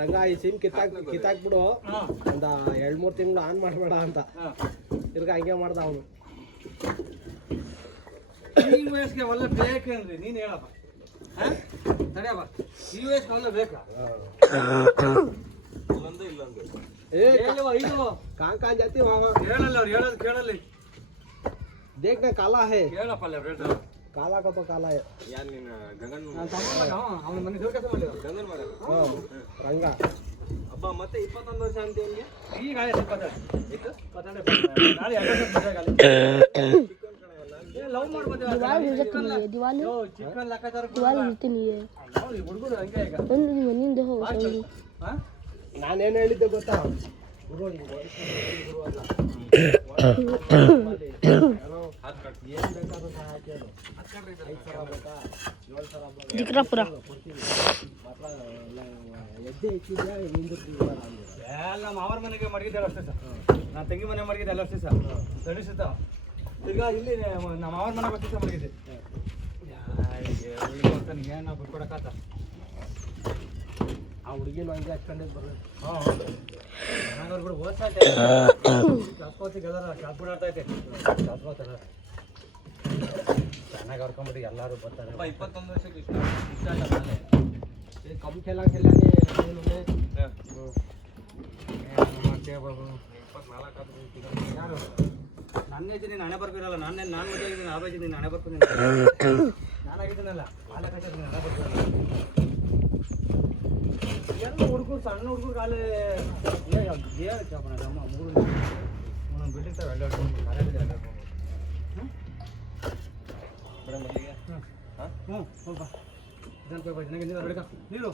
ರಂಗ ಈ ಸಿಮ್ ಕಿತ್ತಾಕ್ಬಿಡು ಒಂದ 2-3 ತಿಂಗಳು ಆನ್ ಮಾಡಬೇಡ ಅಂತ ತಿರ್ಗಾ ಹಂಗೆ ಮಾಡ್ದ ಅವನು. ಈ ವಯಸ್ಸಿಗೆ ಒಳ್ಳೆ ಬೇಕೇನ್ರಿ ನೀನು ಹೇಳಪ್ಪ. ತಡೆಯಪ್ಪ, ಈ ವಯಸ್ಸಿಗೆ ಒಳ್ಳೆ ಬೇಕಾ? ಕಾಂಕಾನ್ ಜಾತಿ ಮಾವ ಹೇಳಲ್ಲ ಅವ್ರು ಹೇಳೋದು ಕೇಳಲ್ಲಿ. देखना काला है ಹೇಳಪ್ಪ ಅಲ್ಲ ರೇಟ್. काला का तो काला है ಯಾರು ನೀನು ಗಗನ್ ಅವನ ಮನೆ ದೇವ್ರ ಕೆಲಸ ಮಾಡಿದ ಗಗನ್ ಮಗ ರಂಗ ಹಬ್ಬ ಮತ್ತೆ 21 ವರ್ಷ ಅಂತ ಅವನಿಗೆ. ಈಗ ನಾಳೆ 22 ಲವ್ ಮಾಡ್ಬೋದು. ಚಿಕನ್ ಲೆಕ್ಕಾಚಾರ ಹುಡುಗರು ಹಂಗೆ ಈಗ. ನಾನೇನು ಹೇಳಿದ್ದೆ ಗೊತ್ತಾ, ನಮ್ಮ ಅವ್ರ ಮನೆಗೆ ಮಡಗಿದ್ದೆಲ್ಲ ಅಷ್ಟೇ ಸರ್, ನಾನು ತಂಗಿ ಮನೆ ಮಡಗಿದ್ದೆ ಎಲ್ಲ ಅಷ್ಟೇ ಸರ್. ಸಡಿಸುತ್ತ ಈಗ ಇಲ್ಲಿ ನಮ್ಮ ಅವ್ರ ಮನೆ ಬರ್ತಿದ್ದ ಮಡಗಿದ್ದೆ. ಏನು ಬಿಟ್ಕೊಡಕ್ಕಾತ ಆ ಹುಡುಗಿನ ಹಂಗೆ ಹಚ್ಕೊಂಡಿದ್ದು ಬರೋದು. ಚೆನ್ನಾಗಿ ಕೂಡ ಓದ್ತಾ ಶಾಸ್ತ್ರೋತಿಗೆ ಎಲ್ಲಾರ ಶಾಸ್ತ್ರ ಆಡ್ತಾ ಐತೆ ಶಾಸ್ತ್ರೋತಾರ ಚೆನ್ನಾಗಿ ಹೊಡ್ಕೊಂಬಿಟ್ಟು ಎಲ್ಲರೂ ಬರ್ತಾರೆ. 21 ವರ್ಷಕ್ಕೆ ಇಷ್ಟ ಅಲ್ಲ ನಾಳೆ कम खेला खेलाने ಯಾರು ನನ್ನೇ ಇದ್ದೀನಿ, ನಾನೇ ಬರ್ಕಿರಲ್ಲ. ನಾನು ಮದುವೆ ಆಗಿದ್ದೀನಿ, ಆ ಬೈಜಿದ್ದೀನಿ, ನಾನೇ ಬರ್ತೀನಿ. ನಾನಾಗಿದ್ದೀನಲ್ಲ ಆಲೆ ಕಟ್ಟಿದ್ದೀನಿ, ನಾನೇ ಬರ್ತಿರಲ್ಲ. ಎಲ್ಲ ಹುಡುಗರು ಸಣ್ಣ ಹುಡುಗರು ಕಾಲೇ ಅಮ್ಮ 3 ಬಿಲ್ಡಿಂಗ್ ತಾವೆ ಎಲ್ಲ ಸ್ವಲ್ಪ ನೀರು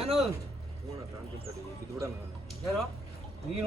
ಏನು ಹ್ಞೂ ಕ್ರಾಂತಿ ಕಡೆ ಬಿದ್ದುಬಿಡೋಣ ಯಾರು ನೀನು